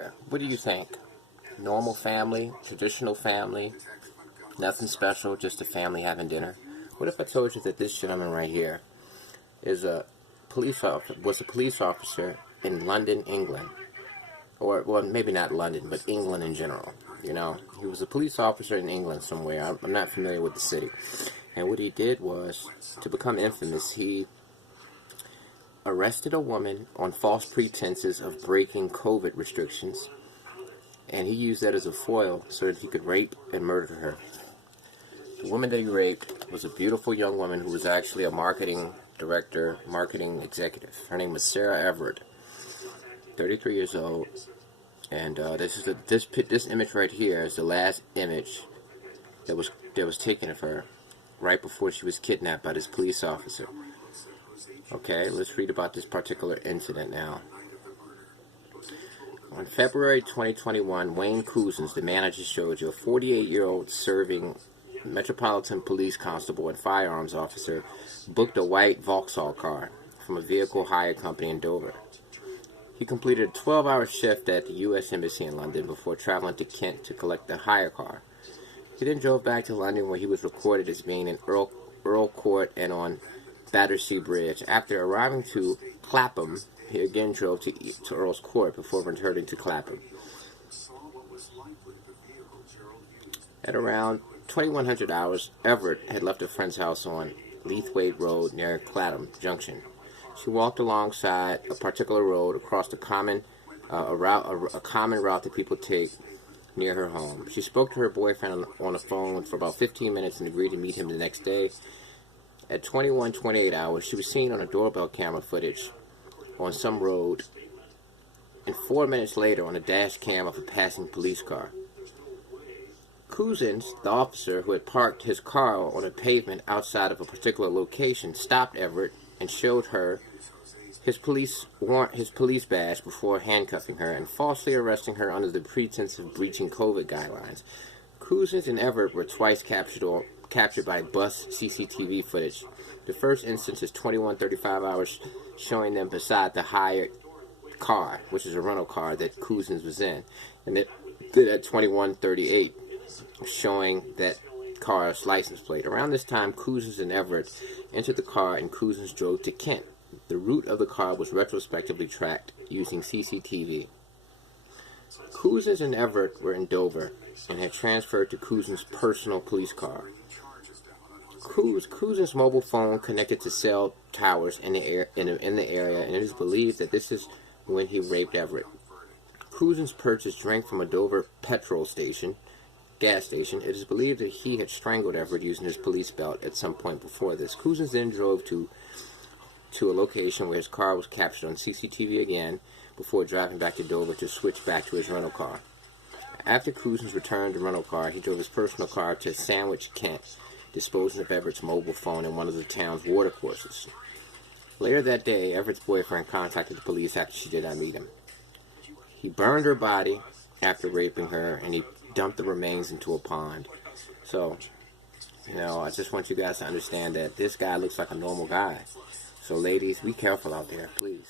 there. What do you think? Normal family, traditional family, nothing special, just a family having dinner? What if I told you that this gentleman right here is was a police officer in London, England? Or, well, maybe not London, but England in general. You know, he was a police officer in England somewhere. I'm not familiar with the city. And what he did was, to become infamous, he arrested a woman on false pretenses of breaking COVID restrictions, and he used that as a foil so that he could rape and murder her. The woman that he raped was a beautiful young woman who was actually a marketing director, marketing executive. Her name was Sara Everard, 33 years old, and this image right here is the last image that was taken of her right before she was kidnapped by this police officer. Okay, let's read about this particular incident now. On February 2021, Wayne Couzens, the man I just showed you, a 48-year-old serving Metropolitan Police Constable and firearms officer, booked a white Vauxhall car from a vehicle hire company in Dover. He completed a 12-hour shift at the U.S. Embassy in London before traveling to Kent to collect the hire car. He then drove back to London, where he was recorded as being in Earl Court and on Battersea Bridge. After arriving to Clapham, he again drove to Earl's Court before returning to Clapham. At around 2100 hours, Everett had left a friend's house on Leithwaite Road near Clapham Junction. She walked alongside a particular road across a common route that people take near her home. She spoke to her boyfriend on the phone for about 15 minutes and agreed to meet him the next day. At 21:28 hours, she was seen on a doorbell camera footage on some road, and 4 minutes later on a dash cam of a passing police car. Couzens, the officer who had parked his car on a pavement outside of a particular location, stopped Everett and showed her his police badge before handcuffing her and falsely arresting her under the pretense of breaching COVID guidelines. Couzens and Everett were twice captured by bus CCTV footage. The first instance is 21:35 hours, showing them beside the hired car, which is a rental car that Couzens was in, and then at 21:38, showing that car's license plate. Around this time, Couzens and Everett entered the car, and Couzens drove to Kent. The route of the car was retrospectively tracked using CCTV. Couzens and Everett were in Dover and had transferred to Couzens' personal police car. Couzens' mobile phone connected to cell towers in the area, and it is believed that this is when he raped Everett. Couzens purchased drink from a Dover gas station. It is believed that he had strangled Everett using his police belt at some point before this. Couzens then drove to a location where his car was captured on CCTV again before driving back to Dover to switch back to his rental car. After Couzens returned the rental car, he drove his personal car to Sandwich, Kent, disposing of Everett's mobile phone in one of the town's watercourses. Later that day, Everett's boyfriend contacted the police after she did not meet him. He burned her body after raping her, and he dumped the remains into a pond. So, I just want you guys to understand that this guy looks like a normal guy. So ladies, be careful out there, please.